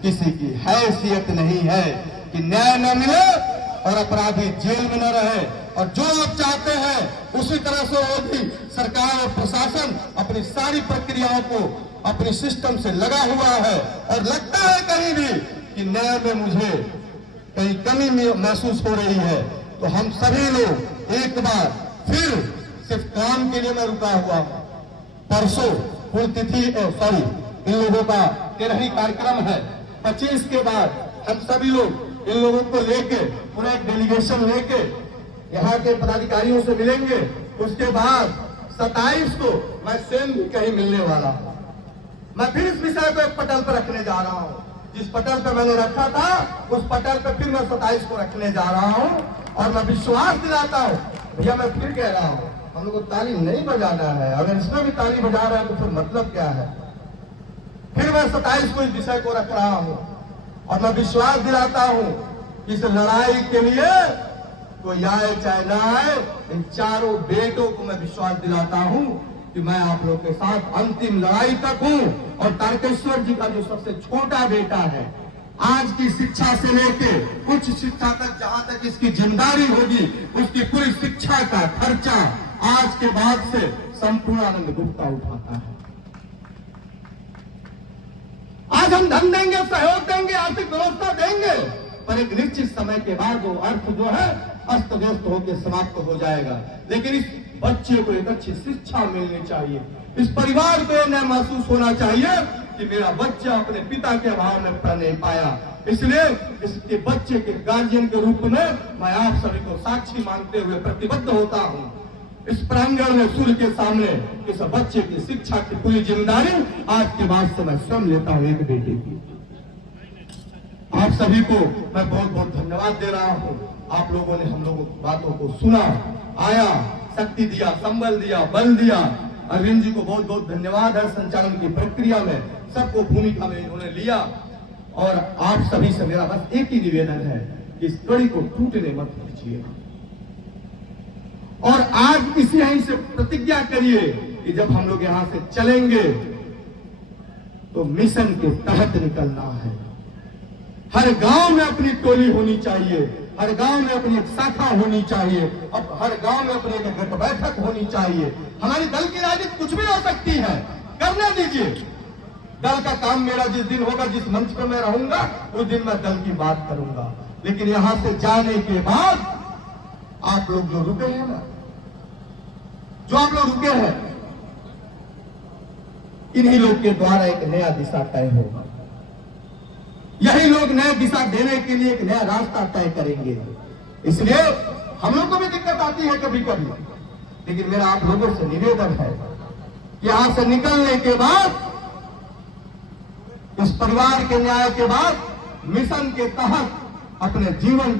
किसी की हैसियत नहीं है कि न्याय न मिले और अपराधी जेल में न रहे। और जो आप चाहते हैं उसी तरह से होगी। सरकार और प्रशासन अपनी सारी प्रक्रियाओं को अपनी सिस्टम से लगा हुआ है और लगता है कहीं भी कि न्याय में मुझे कहीं कमी महसूस हो रही है, तो हम सभी लोग एक बार फिर सिर्फ काम के लिए मैं रुका हुआ हूं। परसों पुण्यतिथि इन लोगों का 13वीं कार्यक्रम है। 25 के बाद हम सभी लोग इन लोगों को लेके पूरा एक डेलीगेशन लेके यहाँ के पदाधिकारियों से मिलेंगे। उसके बाद 27 को मैं स्वयं भी कहीं मिलने वाला हूँ। मैं फिर इस विषय को एक पटल पर रखने जा रहा हूँ। जिस पटल पर मैंने रखा था उस पटल पर फिर मैं 27 को रखने जा रहा हूँ। और मैं विश्वास दिलाता हूँ, भैया मैं फिर कह रहा हूँ, हम लोग को ताली नहीं बजाना है। अगर इसमें भी ताली बजा रहा है तो फिर मतलब क्या है। फिर मैं 27 को इस विषय को रख रहा हूँ और मैं विश्वास दिलाता हूँ कि इस लड़ाई के लिए कोई आए चाहे ना आए, इन चारों बेटों को मैं विश्वास दिलाता हूँ कि मैं आप लोग के साथ अंतिम लड़ाई तक हूँ। और तारकेश्वर जी का जो सबसे छोटा बेटा है, आज की शिक्षा से लेके उच्च शिक्षा तक जहां तक इसकी जिम्मेदारी होगी, उसकी पूरी शिक्षा का खर्चा आज के बाद से संपूर्णानंद गुप्ता उठाता है। आज हम धन देंगे, सहयोग देंगे, आर्थिक व्यवस्था देंगे, पर एक निश्चित समय के बाद वो अर्थ जो है अस्त व्यस्त होकर समाप्त हो जाएगा। लेकिन इस बच्चे को एक अच्छी शिक्षा मिलनी चाहिए। इस परिवार को यह महसूस होना चाहिए कि मेरा बच्चा अपने पिता के अभाव में पढ़ नहीं पाया। इसलिए इसके बच्चे के गार्जियन के रूप में मैं आप सभी को साक्षी मानते हुए प्रतिबद्ध होता हूँ इस प्रांगण में सूर्य के सामने इस बच्चे की शिक्षा की पूरी जिम्मेदारी आज के बाद से मैं स्वयं लेता हूँ एक बेटे की। आप सभी को मैं बहुत बहुत धन्यवाद दे रहा हूँ। आप लोगों ने हम लोगों की बातों को सुना, आया, शक्ति दिया, संबल दिया, बल दिया। अरविंद जी को बहुत बहुत धन्यवाद है। संचालन की प्रक्रिया में सबको भूमिका में इन्होंने लिया। और आप सभी से मेरा बस एक ही निवेदन है कि इस कड़ी को टूटने मत दीजिए। और आज इसी यहीं से प्रतिज्ञा करिए कि जब हम लोग यहां से चलेंगे तो मिशन के तहत निकलना है। हर गांव में अपनी टोली होनी चाहिए, हर गांव में अपनी एक शाखा होनी चाहिए, अब हर गांव में अपनी एक गठ बैठक होनी चाहिए। हमारी दल की राजनीति कुछ भी हो सकती है, करने दीजिए। दल का काम मेरा जिस दिन होगा, जिस मंच पर मैं रहूंगा, उस दिन मैं दल की बात करूंगा। लेकिन यहां से जाने के बाद आप लोग जो रुके हैं ना, जो आप लोग रुके हैं, इन्हीं लोग के द्वारा एक नया दिशा तय होगा। यही लोग नया दिशा देने के लिए एक नया रास्ता तय करेंगे। इसलिए हम लोग को भी दिक्कत आती है कभी कभी, लेकिन मेरा आप लोगों से निवेदन है कि यहां से निकलने के बाद, इस परिवार के न्याय के बाद, मिशन के तहत अपने जीवन